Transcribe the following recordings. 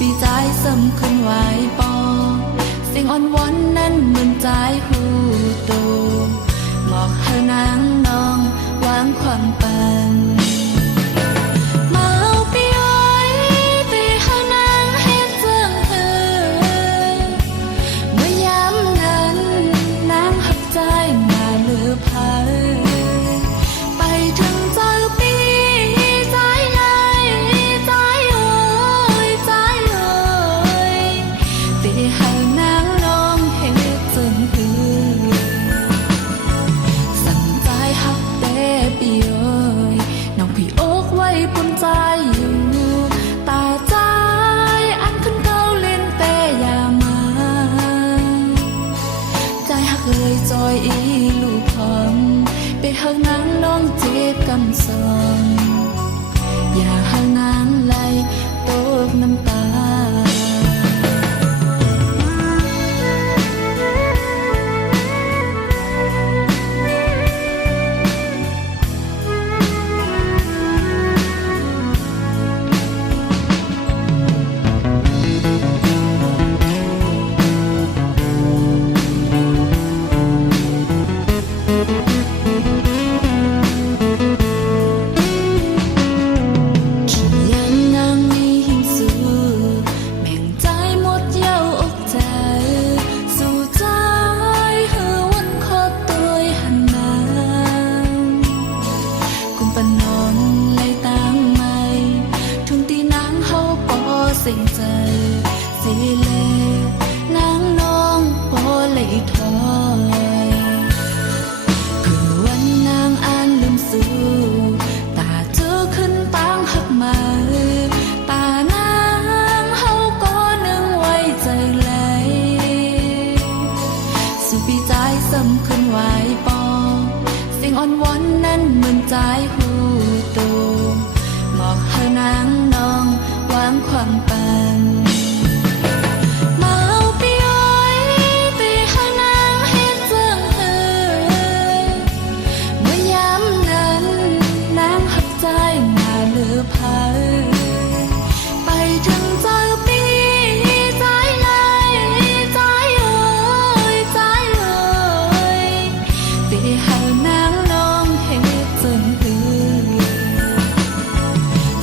ปีใจสำคัญไว้ปอเสียงอ่อนวอนนั้นเหมือนใจหูโตบอกให้นางน้องวางความปันจอยอีลูกพร้อมไปหานางน้องเจ็บกำสอนอย่าหานางไหลตกน้ำตาเสียงใจสิเลนางน้องพอเลยถอยคือวันนางอ่านลืมสู่ตาเจอขึ้นปางหักมาตานางเฮาก็นึงไว้ใจไหลสุปีใจสำคัญไว้ปอเสียงอ่อนวอนนั้นเหมือนใจหูโตบอกให้นางน้องวางความปันมาเอาไปอ้อยไปหานางเฮ็ดจังเฮเมื่อยามนั้นนางหักใจมาเหลือพาไปถึงเจ้าปีใจไหลใจเอ่ยใจเอ่ยไปหานางน้องเฮ็ดจังเฮ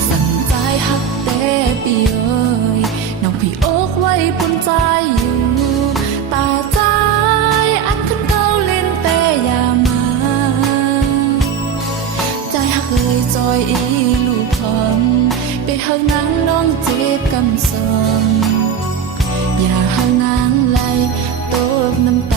สั่งใจหักแต่ปีน้องพี่อกไว้ปนใจอยู่ตาใจอันขึ้นเก่าเล่นแต่อย่ามาใจหักเลยจอยอีลูกพร้อมไปหานางน้องเจ็บกำสอนอย่าหานางไหลตกน้ำตา